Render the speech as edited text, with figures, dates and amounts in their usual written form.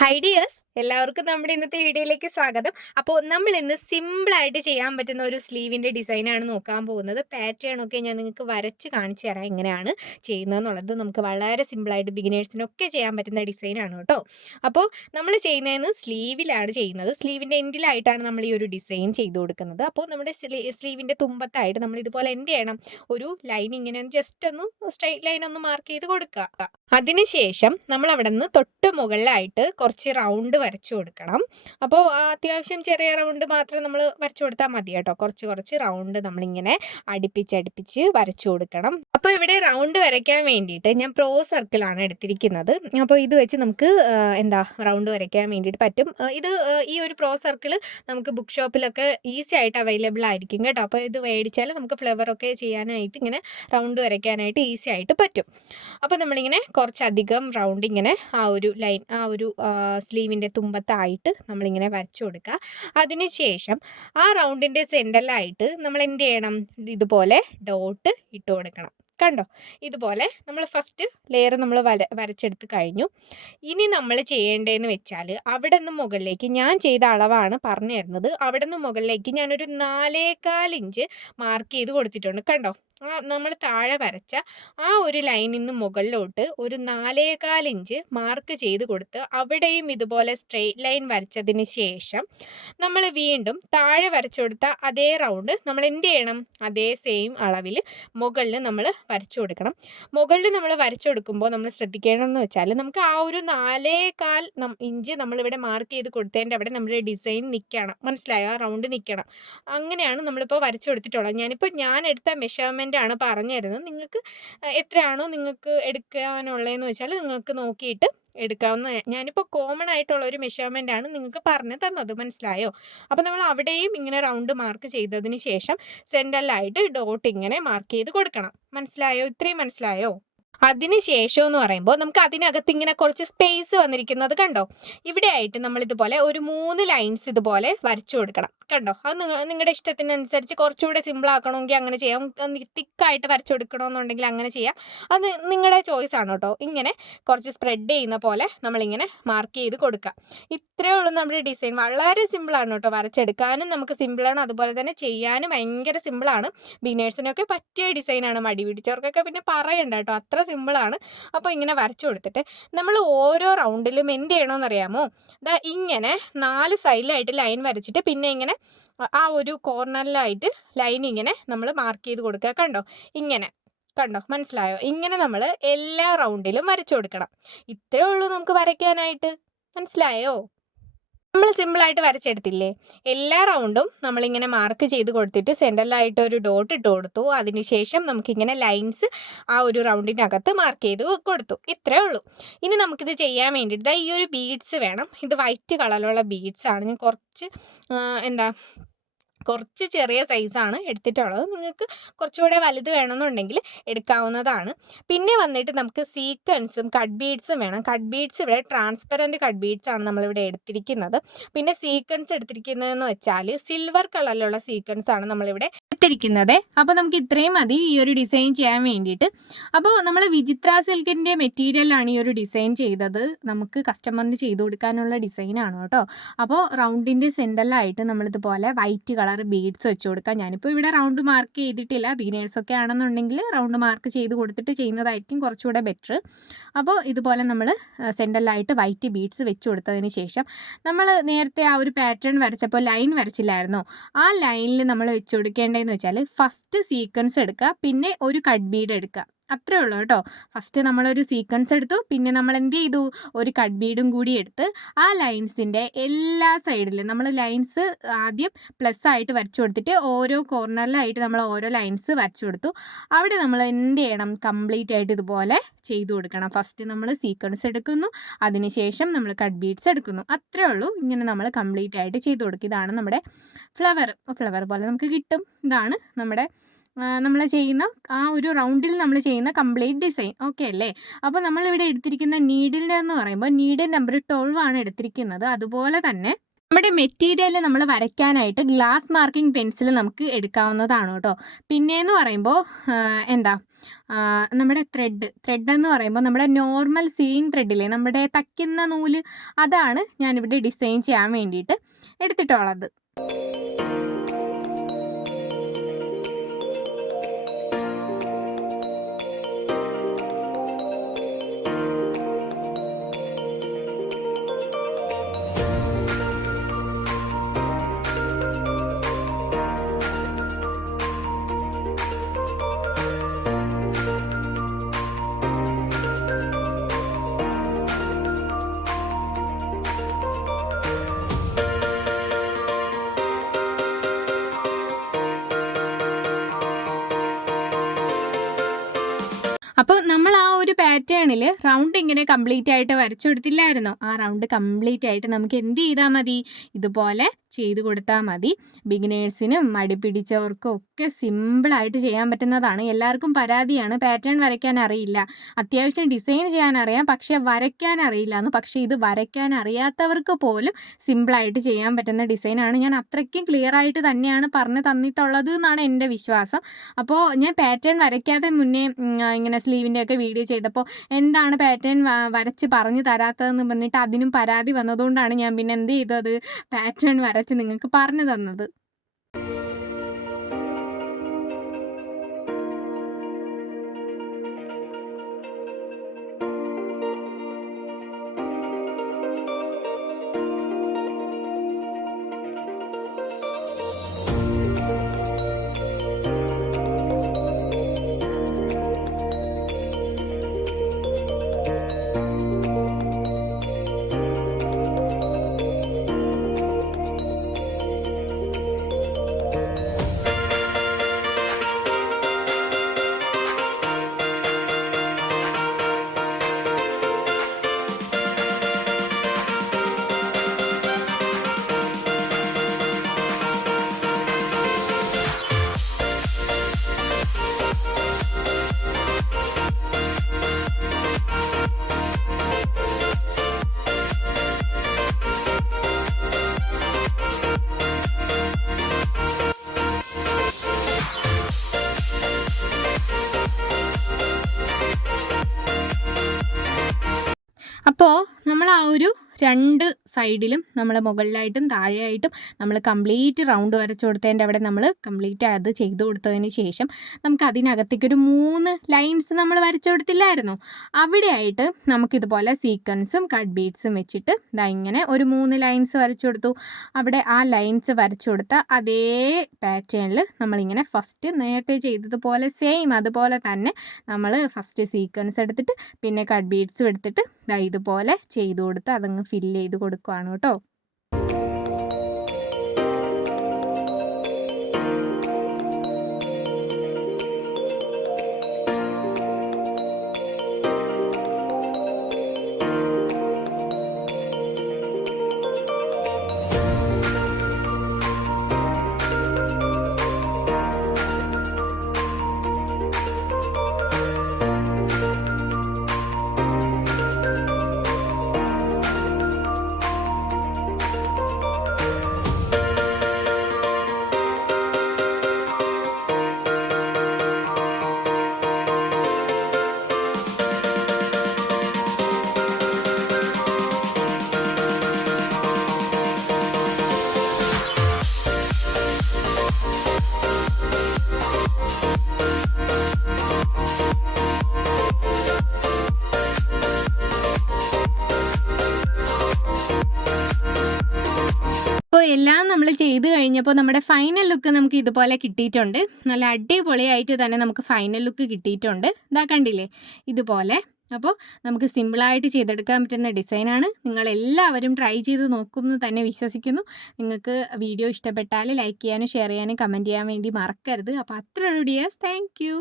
Hi dears, എല്ലാവർക്കും നമ്മുടെ ഇന്നത്തെ വീഡിയോയിലേക്ക് സ്വാഗതം. അപ്പോൾ നമ്മൾ ഇന്ന് സിമ്പിളായിട്ട് ചെയ്യാൻ പറ്റുന്ന ഒരു സ്ലീവിൻ്റെ ഡിസൈനാണ് നോക്കാൻ പോകുന്നത്. പാറ്റേൺ ഒക്കെ ഞാൻ നിങ്ങൾക്ക് വരച്ച് കാണിച്ചു തരാം എങ്ങനെയാണ് ചെയ്യുന്നതെന്നുള്ളത്. നമുക്ക് വളരെ സിമ്പിളായിട്ട് ബിഗിനേഴ്സിനൊക്കെ ചെയ്യാൻ പറ്റുന്ന ഡിസൈനാണ് കേട്ടോ. അപ്പോൾ നമ്മൾ ചെയ്യുന്നതെന്ന് സ്ലീവിലാണ് ചെയ്യുന്നത്. സ്ലീവിൻ്റെ എൻഡിലായിട്ടാണ് നമ്മൾ ഈ ഒരു ഡിസൈൻ ചെയ്ത് കൊടുക്കുന്നത്. അപ്പോൾ നമ്മുടെ സ്ലീവിൻ്റെ തുമ്പത്തായിട്ട് നമ്മൾ ഇതുപോലെ എന്ത് ചെയ്യണം, ഒരു ലൈൻ ഇങ്ങനെ ജസ്റ്റ് ഒന്ന് സ്ട്രെയിറ്റ് ലൈൻ ഒന്ന് മാർക്ക് ചെയ്ത് കൊടുക്കുക. അതിനുശേഷം നമ്മൾ അവിടെ നിന്ന് തൊട്ട് മുകളിലായിട്ട് കുറച്ച് റൗണ്ട് വരച്ചു കൊടുക്കണം. അപ്പോൾ അത്യാവശ്യം ചെറിയ റൗണ്ട് മാത്രം നമ്മൾ വരച്ചു കൊടുത്താൽ മതി കേട്ടോ. കുറച്ച് റൗണ്ട് നമ്മളിങ്ങനെ അടുപ്പിച്ച് വരച്ചു കൊടുക്കണം. അപ്പോൾ ഇവിടെ റൗണ്ട് വരയ്ക്കാൻ വേണ്ടിയിട്ട് ഞാൻ പ്രോ സർക്കിളാണ് എടുത്തിരിക്കുന്നത്. അപ്പോൾ ഇത് വെച്ച് നമുക്ക് റൗണ്ട് വരയ്ക്കാൻ വേണ്ടിയിട്ട് പറ്റും. ഈ ഒരു പ്രോ സർക്കിൾ നമുക്ക് ബുക്ക് ഷോപ്പിലൊക്കെ ഈസി ആയിട്ട് അവൈലബിൾ ആയിരിക്കും കേട്ടോ. അപ്പോൾ ഇത് മേടിച്ചാൽ നമുക്ക് ഫ്ലവറൊക്കെ ചെയ്യാനായിട്ട് ഇങ്ങനെ റൗണ്ട് വരയ്ക്കാനായിട്ട് ഈസി ആയിട്ട് പറ്റും. അപ്പോൾ നമ്മളിങ്ങനെ കുറച്ചധികം റൗണ്ട് ഇങ്ങനെ ആ ഒരു ലൈൻ സ്ലീവിൻ്റെ തുമ്പത്തായിട്ട് നമ്മളിങ്ങനെ വരച്ചു കൊടുക്കുക. അതിനുശേഷം ആ റൗണ്ടിൻ്റെ സെൻറ്ററിലായിട്ട് നമ്മൾ എന്ത് ചെയ്യണം, ഇതുപോലെ ഡോട്ട് ഇട്ട് കൊടുക്കണം. കണ്ടോ, ഇതുപോലെ നമ്മൾ ഫസ്റ്റ് ലെയർ നമ്മൾ വരച്ചെടുത്ത് കഴിഞ്ഞു. ഇനി നമ്മൾ ചെയ്യേണ്ടതെന്ന് വെച്ചാൽ അവിടെ നിന്ന് മുകളിലേക്ക് ഞാൻ ചെയ്ത അളവാണ് പറഞ്ഞു തരുന്നത്. അവിടെ നിന്ന് മുകളിലേക്ക് ഞാനൊരു 4.25 ഇഞ്ച് മാർക്ക് ചെയ്ത് കൊടുത്തിട്ടുണ്ട്. കണ്ടോ, നമ്മൾ താഴെ വരച്ച ആ ഒരു ലൈനിൽ നിന്ന് മുകളിലോട്ട് ഒരു 4.25 ഇഞ്ച് മാർക്ക് ചെയ്ത് കൊടുത്ത് അവിടെയും ഇതുപോലെ സ്ട്രെയിറ്റ് ലൈൻ വരച്ചതിന് ശേഷം നമ്മൾ വീണ്ടും താഴെ വരച്ചു കൊടുത്ത അതേ റൗണ്ട് നമ്മൾ എന്ത് ചെയ്യണം, അതേ സെയിം അളവിൽ മുകളിൽ നമ്മൾ വരച്ചു കൊടുക്കണം. മുകളിൽ നമ്മൾ വരച്ചു കൊടുക്കുമ്പോൾ നമ്മൾ ശ്രദ്ധിക്കണമെന്ന് വെച്ചാൽ നമുക്ക് ആ ഒരു 4.25 ഇഞ്ച് നമ്മളിവിടെ മാർക്ക് ചെയ്ത് കൊടുത്തതിൻ്റെ അവിടെ നമ്മുടെ ഡിസൈൻ നിൽക്കണം. മനസ്സിലായോ? ആ റൗണ്ട് നിൽക്കണം. അങ്ങനെയാണ് നമ്മളിപ്പോൾ വരച്ചു കൊടുത്തിട്ടുള്ളത്. ഞാൻ എടുത്ത മെഷർമെൻ്റ് ആണ് പറഞ്ഞു തരുന്നത്. നിങ്ങൾക്ക് എത്രയാണോ നിങ്ങൾക്ക് എടുക്കാനുള്ളതെന്ന് വെച്ചാൽ നിങ്ങൾക്ക് നോക്കിയിട്ട് എടുക്കാവുന്ന. ഞാനിപ്പോൾ കോമൺ ആയിട്ടുള്ള ഒരു മെഷർമെൻ്റ് ആണ് നിങ്ങൾക്ക് പറഞ്ഞു തന്നത്. മനസ്സിലായോ? അപ്പോൾ നമ്മൾ അവിടെയും ഇങ്ങനെ റൗണ്ട് മാർക്ക് ചെയ്തതിന് ശേഷം സെൻറ്ററിലായിട്ട് ഡോട്ട് ഇങ്ങനെ മാർക്ക് ചെയ്ത് കൊടുക്കണം. മനസ്സിലായോ? ഇത്രയും മനസ്സിലായോ? അതിനുശേഷം എന്ന് പറയുമ്പോൾ നമുക്ക് അതിനകത്ത് ഇങ്ങനെ കുറച്ച് സ്പേസ് വന്നിരിക്കുന്നത് കണ്ടോ. ഇവിടെ ആയിട്ട് നമ്മൾ ഇതുപോലെ ഒരു 3 ലൈൻസ് ഇതുപോലെ വരച്ചു കൊടുക്കണം. കണ്ടോ, അത് നിങ്ങളുടെ ഇഷ്ടത്തിനനുസരിച്ച് കുറച്ചുകൂടെ സിമ്പിൾ ആക്കണമെങ്കിൽ അങ്ങനെ ചെയ്യാം. തിക്കായിട്ട് വരച്ചു കൊടുക്കണമെന്നുണ്ടെങ്കിൽ അങ്ങനെ ചെയ്യാം. അത് നിങ്ങളുടെ ചോയ്സ് ആണ് കേട്ടോ. ഇങ്ങനെ കുറച്ച് സ്പ്രെഡ് ചെയ്യുന്ന പോലെ നമ്മളിങ്ങനെ മാർക്ക് ചെയ്ത് കൊടുക്കുക. ഇത്രയേ ഉള്ളൂ നമ്മുടെ ഡിസൈൻ. വളരെ സിമ്പിളാണ് കേട്ടോ. വരച്ചെടുക്കാനും നമുക്ക് സിമ്പിളാണ്, അതുപോലെ തന്നെ ചെയ്യാനും ഭയങ്കര സിമ്പിളാണ്. ബിഗിനേഴ്സിനൊക്കെ പറ്റിയ ഡിസൈനാണ്. മടി പിടിച്ചവർക്കൊക്കെ പിന്നെ പറയണ്ട കേട്ടോ, അത്ര സിമ്പിളാണ്. അപ്പോൾ ഇങ്ങനെ വരച്ചു കൊടുത്തിട്ട് നമ്മൾ ഓരോ റൗണ്ടിലും എന്ത് ചെയ്യണമെന്നറിയാമോ, ഇങ്ങനെ 4 സൈഡിലായിട്ട് ലൈൻ വരച്ചിട്ട് പിന്നെ ഇങ്ങനെ ആ ഒരു കോർണറിലായിട്ട് ലൈൻ ഇങ്ങനെ നമ്മൾ മാർക്ക് ചെയ്ത് കൊടുക്കുക. കണ്ടോ, ഇങ്ങനെ കണ്ടോ, മനസ്സിലായോ? ഇങ്ങനെ നമ്മൾ എല്ലാ റൗണ്ടിലും വരച്ചു കൊടുക്കണം. ഇത്രയേ ഉള്ളൂ നമുക്ക് വരയ്ക്കാനായിട്ട്. മനസ്സിലായോ? നമ്മൾ സിമ്പിളായിട്ട് വരച്ചെടുത്തില്ലേ? എല്ലാ റൗണ്ടും നമ്മളിങ്ങനെ മാർക്ക് ചെയ്ത് കൊടുത്തിട്ട് സെൻറ്ററിലായിട്ട് ഒരു ഡോട്ട് ഇട്ട് കൊടുത്തു. അതിനുശേഷം നമുക്കിങ്ങനെ ലൈൻസ് ആ ഒരു റൗണ്ടിനകത്ത് മാർക്ക് ചെയ്ത് കൊടുത്തു. ഇത്രയേ ഉള്ളൂ. ഇനി നമുക്കിത് ചെയ്യാൻ വേണ്ടിയിട്ട് ഈ ഒരു ബീഡ്സ് വേണം. ഇത് വൈറ്റ് കളറിലുള്ള ബീഡ്സാണ്. ഞാൻ കുറച്ച് ചെറിയ സൈസാണ് എടുത്തിട്ടുള്ളത്. നിങ്ങൾക്ക് കുറച്ചുകൂടെ വലുത് വേണമെന്നുണ്ടെങ്കിൽ എടുക്കാവുന്നതാണ്. പിന്നെ വന്നിട്ട് നമുക്ക് സീക്വൻസും കട്ട് ബീഡ്സും വേണം. കട്ട് ബീഡ്സ് ഇവിടെ ട്രാൻസ്പെറൻറ്റ് കട്ട് ബീഡ്സാണ് നമ്മളിവിടെ എടുത്തിരിക്കുന്നത്. പിന്നെ സീക്വൻസ് എടുത്തിരിക്കുന്നതെന്ന് വെച്ചാൽ സിൽവർ കളറിലുള്ള സീക്വൻസാണ് നമ്മളിവിടെ എടുത്തിരിക്കുന്നത്. അപ്പോൾ നമുക്ക് ഇത്രയും മതി ഈ ഒരു ഡിസൈൻ ചെയ്യാൻ വേണ്ടിയിട്ട്. അപ്പോൾ നമ്മൾ വിചിത്ര സിൽക്കിൻ്റെ മെറ്റീരിയലാണ് ഈ ഒരു ഡിസൈൻ ചെയ്തത്. നമുക്ക് കസ്റ്റമറിന് ചെയ്ത് കൊടുക്കാനുള്ള ഡിസൈനാണ് കേട്ടോ. അപ്പോൾ റൗണ്ടിൻ്റെ സെൻറ്ററിലായിട്ട് നമ്മളിതുപോലെ വൈറ്റ് കളർ ബീഡ്സ് വെച്ച് കൊടുക്കാം. ഞാനിപ്പോൾ ഇവിടെ റൗണ്ട് മാർക്ക് ചെയ്തിട്ടില്ല. ബിഗിനേഴ്സൊക്കെ ആണെന്നുണ്ടെങ്കിൽ റൗണ്ട് മാർക്ക് ചെയ്ത് കൊടുത്തിട്ട് ചെയ്യുന്നതായിരിക്കും കുറച്ചുകൂടെ ബെറ്റർ. അപ്പോൾ ഇതുപോലെ നമ്മൾ സെൻറ്ററിലായിട്ട് വൈറ്റ് ബീഡ്സ് വെച്ച് കൊടുത്തതിന് ശേഷം നമ്മൾ നേരത്തെ ആ ഒരു പാറ്റേൺ വരച്ചപ്പോൾ ലൈൻ വരച്ചില്ലായിരുന്നോ, ആ ലൈനിൽ നമ്മൾ വെച്ച് കൊടുക്കേണ്ടതെന്ന് വെച്ചാൽ ഫസ്റ്റ് സീക്വൻസ് എടുക്കുക, പിന്നെ ഒരു കട്ട് ബീഡ് എടുക്കുക. അത്രേ ഉള്ളൂ കേട്ടോ. ഫസ്റ്റ് നമ്മളൊരു സീക്വൻസ് എടുത്തു, പിന്നെ നമ്മൾ എന്ത് ചെയ്തു, ഒരു കട്ട് ബീഡും കൂടി എടുത്ത് ആ ലൈൻസിൻ്റെ എല്ലാ സൈഡിലും നമ്മൾ ലൈൻസ് ആദ്യം പ്ലസ് ആയിട്ട് വരച്ചു കൊടുത്തിട്ട് ഓരോ കോർണറിലായിട്ട് നമ്മൾ ഓരോ ലൈൻസ് വരച്ചു കൊടുത്തു. അവിടെ നമ്മൾ എന്ത് ചെയ്യണം, കംപ്ലീറ്റ് ആയിട്ട് ഇതുപോലെ ചെയ്തു കൊടുക്കണം. ഫസ്റ്റ് നമ്മൾ സീക്വൻസ് എടുക്കുന്നു, അതിനുശേഷം നമ്മൾ കട്ട് ബീഡ്സ് എടുക്കുന്നു. അത്രേ ഉള്ളൂ. ഇങ്ങനെ നമ്മൾ കംപ്ലീറ്റ് ആയിട്ട് ചെയ്തു കൊടുക്കും. ഇതാണ് നമ്മുടെ ഫ്ലവർ പോലെ നമുക്ക് കിട്ടും. ഇതാണ് നമ്മുടെ നമ്മൾ ചെയ്യുന്ന ആ ഒരു റൗണ്ടിൽ നമ്മൾ ചെയ്യുന്ന കംപ്ലീറ്റ് ഡിസൈൻ. ഓക്കെ അല്ലേ? അപ്പോൾ നമ്മളിവിടെ എടുത്തിരിക്കുന്ന നീഡിൽ എന്ന് പറയുമ്പോൾ നീഡിൽ നമ്പർ 12 ആണ് എടുത്തിരിക്കുന്നത്. അതുപോലെ തന്നെ നമ്മുടെ മെറ്റീരിയൽ നമ്മൾ വരയ്ക്കാനായിട്ട് ഗ്ലാസ് മാർക്കിംഗ് പെൻസിൽ നമുക്ക് എടുക്കാവുന്നതാണ് കേട്ടോ. പിന്നെയെന്ന് പറയുമ്പോൾ എന്താ നമ്മുടെ ത്രെഡ് എന്ന് പറയുമ്പോൾ നമ്മുടെ നോർമൽ സീയിങ് ത്രെഡില്ലേ, നമ്മുടെ തയ്ക്കുന്ന നൂല്, അതാണ് ഞാനിവിടെ ഡിസൈൻ ചെയ്യാൻ വേണ്ടിയിട്ട് എടുത്തിട്ടുള്ളത്. അപ്പോൾ നമ്മൾ ആ ഒരു പാറ്റേണിൽ റൗണ്ട് ഇങ്ങനെ കംപ്ലീറ്റ് ആയിട്ട് വരച്ചു കൊടുത്തില്ലായിരുന്നോ? ആ റൗണ്ട് കംപ്ലീറ്റ് ആയിട്ട് നമുക്ക് എന്ത് ചെയ്താൽ മതി? ഇതുപോലെ ചെയ്ത് കൊടുത്താൽ മതി. ബിഗിനേഴ്സിനും മടി പിടിച്ചവർക്കും ഒക്കെ സിമ്പിളായിട്ട് ചെയ്യാൻ പറ്റുന്നതാണ്. എല്ലാവർക്കും പരാതിയാണ് പാറ്റേൺ വരയ്ക്കാൻ അറിയില്ല, അത്യാവശ്യം ഡിസൈൻ ചെയ്യാൻ അറിയാം, പക്ഷേ വരയ്ക്കാൻ അറിയില്ല എന്ന്. പക്ഷേ ഇത് വരയ്ക്കാൻ അറിയാത്തവർക്ക് പോലും സിമ്പിളായിട്ട് ചെയ്യാൻ പറ്റുന്ന ഡിസൈനാണ്. ഞാൻ അത്രയ്ക്കും ക്ലിയർ ആയിട്ട് തന്നെയാണ് പറഞ്ഞു തന്നിട്ടുള്ളത് എന്നാണ് എൻ്റെ വിശ്വാസം. അപ്പോൾ ഞാൻ പാറ്റേൺ വരയ്ക്കാതെ മുന്നേ ഇങ്ങനെ സ്ലീവിൻ്റെ ഒക്കെ വീഡിയോ ചെയ്തപ്പോൾ എന്താണ് പാറ്റേൺ വരച്ച് പറഞ്ഞു തരാത്തതെന്ന് പറഞ്ഞിട്ട് അതിനും പരാതി വന്നതുകൊണ്ടാണ് ഞാൻ പിന്നെ എന്ത് ചെയ്തത്, പാറ്റേൺ വരച്ച് നിങ്ങൾക്ക് പറഞ്ഞു തന്നത്. അപ്പോൾ നമ്മൾ ആ ഒരു രണ്ട് സൈഡിലും നമ്മൾ മുകളിലായിട്ടും താഴെയായിട്ടും നമ്മൾ കംപ്ലീറ്റ് റൗണ്ട് വരച്ചു കൊടുത്തതിൻ്റെ അവിടെ നമ്മൾ കംപ്ലീറ്റ് അത് ചെയ്ത് കൊടുത്തതിന് ശേഷം നമുക്ക് അതിനകത്തേക്കൊരു 3 ലൈൻസ് നമ്മൾ വരച്ചു കൊടുത്തില്ലായിരുന്നു? അവിടെയായിട്ട് നമുക്കിതുപോലെ സീക്വൻസും കട്ട് ബീഡ്സും വെച്ചിട്ട് ഇതാ ഇങ്ങനെ ഒരു 3 ലൈൻസ് വരച്ചു കൊടുത്തു. അവിടെ ആ ലൈൻസ് വരച്ചു കൊടുത്ത അതേ പാറ്റേണിൽ നമ്മളിങ്ങനെ ഫസ്റ്റ് നേരത്തെ ചെയ്തതുപോലെ സെയിം അതുപോലെ തന്നെ നമ്മൾ ഫസ്റ്റ് സീക്വൻസ് എടുത്തിട്ട് പിന്നെ കട്ട് ബീഡ്സും എടുത്തിട്ട് ഇതുപോലെ ചെയ്ത് കൊടുത്ത് അതങ്ങ് ഫില്ല് ചെയ്ത് കൊടുക്കുകയാണ് കേട്ടോ. അപ്പോൾ എല്ലാം നമ്മൾ ചെയ്ത് കഴിഞ്ഞപ്പോൾ നമ്മുടെ ഫൈനൽ ലുക്ക് നമുക്ക് ഇതുപോലെ കിട്ടിയിട്ടുണ്ട്. നല്ല അടിപൊളിയായിട്ട് തന്നെ നമുക്ക് ഫൈനൽ ലുക്ക് കിട്ടിയിട്ടുണ്ട്. ഇതാ കണ്ടില്ലേ ഇതുപോലെ. അപ്പോൾ നമുക്ക് സിമ്പിളായിട്ട് ചെയ്തെടുക്കാൻ പറ്റുന്ന ഡിസൈനാണ്. നിങ്ങളെല്ലാവരും ട്രൈ ചെയ്ത് നോക്കുമെന്ന് തന്നെ വിശ്വസിക്കുന്നു. നിങ്ങൾക്ക് വീഡിയോ ഇഷ്ടപ്പെട്ടാൽ ലൈക്ക് ചെയ്യാനും ഷെയർ ചെയ്യാനും കമൻറ്റ് ചെയ്യാൻ വേണ്ടി മറക്കരുത്. അപ്പോൾ അത്രയുള്ളൂ ഡിയേഴ്സ്. Thank you.